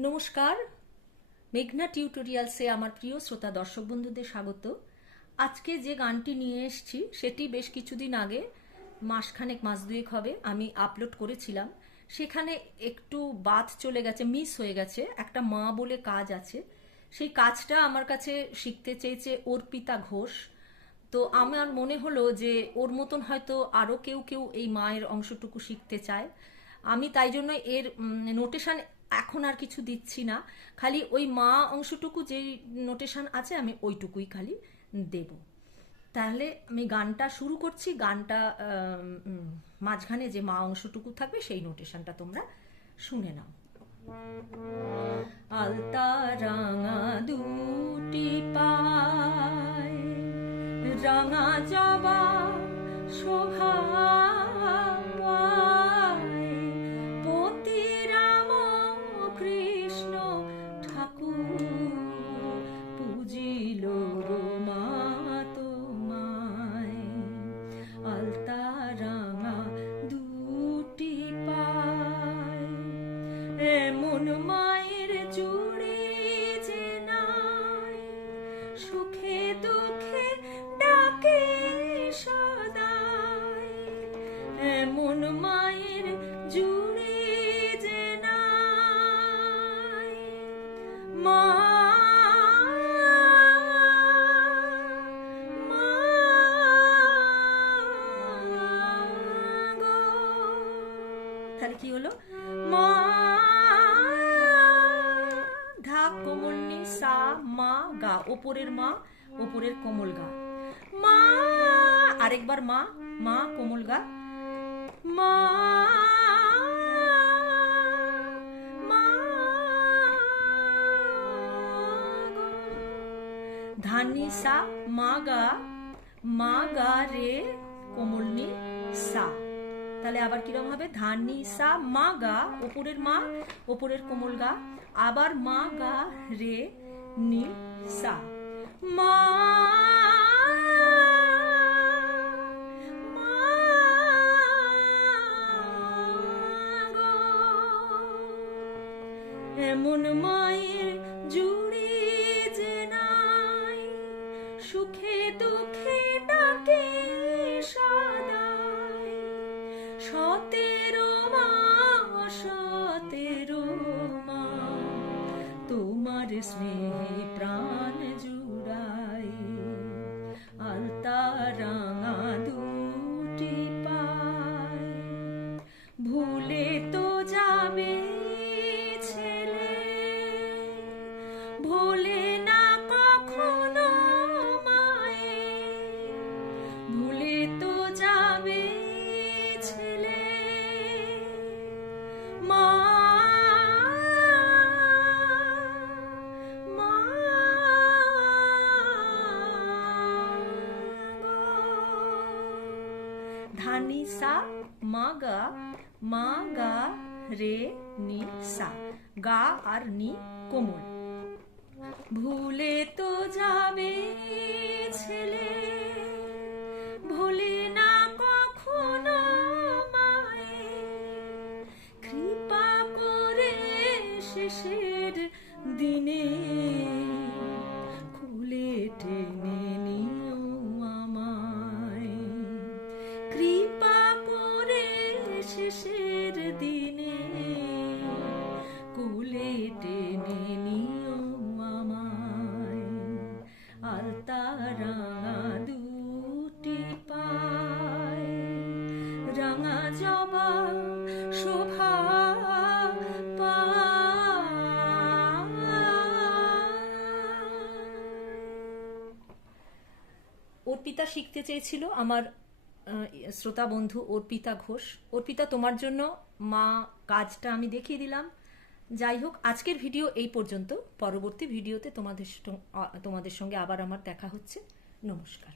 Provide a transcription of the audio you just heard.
নমস্কার। মেঘনা টিউটোরিয়ালসে আমার প্রিয় শ্রোতা দর্শক বন্ধুদের স্বাগত। আজকে যে গানটি নিয়ে এসেছি, সেটি বেশ কিছুদিন আগে মাসখানেক, মাস দুয়েক হবে আমি আপলোড করেছিলাম। সেখানে একটু বাদ চলে গেছে, মিস হয়ে গেছে। একটা মা বলে কাজ আছে। সেই কাজটা আমার কাছে শিখতে চেয়েছে অর্পিতা ঘোষ। তো আমার মনে হলো যে ওর মতন হয়তো আরও কেউ কেউ এই মায়ের অংশটুকু শিখতে চায়। আমি তাই জন্য এর নোটেশন এখন আর কিছু দিচ্ছি না। খালি ওই মা অংশটুকু যেই নোটেশন আছে, আমি ওইটুকুই খালি দেব। তাহলে আমি গানটা শুরু করছি। গানটা মাঝখানে যে মা অংশটুকু থাকবে, সেই নোটেশনটা তোমরা শুনে নাও। আলতা রাঙা দুটি পায়, রাঙা জবা শোভা গা ওপরের মা ওপরের কোমল গা। মা, আরেকবার মা মা, কোমল গা। মা। ধানি সা, মা গা মা গা রে কোমলনি সা। তাহলে আবার কীরকম হবে? ধানি সা, মা গা ওপরের মা ওপরের কোমল গা, আবার মা গা রে, নি মা গো। এমন মায়ের জুড়ি যে নাই সুখে দুঃখে ডাকে সতেরো তোমার স্নেহে প্রাণ জুড়াই। আলতা দুটি পায় ভুলে তো যাবে ছেলে ভুলে ধানি সা মা গা মা গা রে নি সা গা আর নি কোমল ভুলে তো যাবে ছেলে, ভুলে না কখনো মায়ে কৃপা করে শেষের দিনে শোভা অর্পিতা শিখতে চেয়েছিল আমার শ্রোতা বন্ধু অর্পিতা ঘোষ। অর্পিতা তোমার জন্য মা কাজটা আমি দেখিয়ে দিলাম। যাই হোক, আজকের ভিডিও এই পর্যন্ত। পরবর্তী ভিডিওতে তোমাদের তোমাদের সঙ্গে আবার আমার দেখা হচ্ছে। নমস্কার।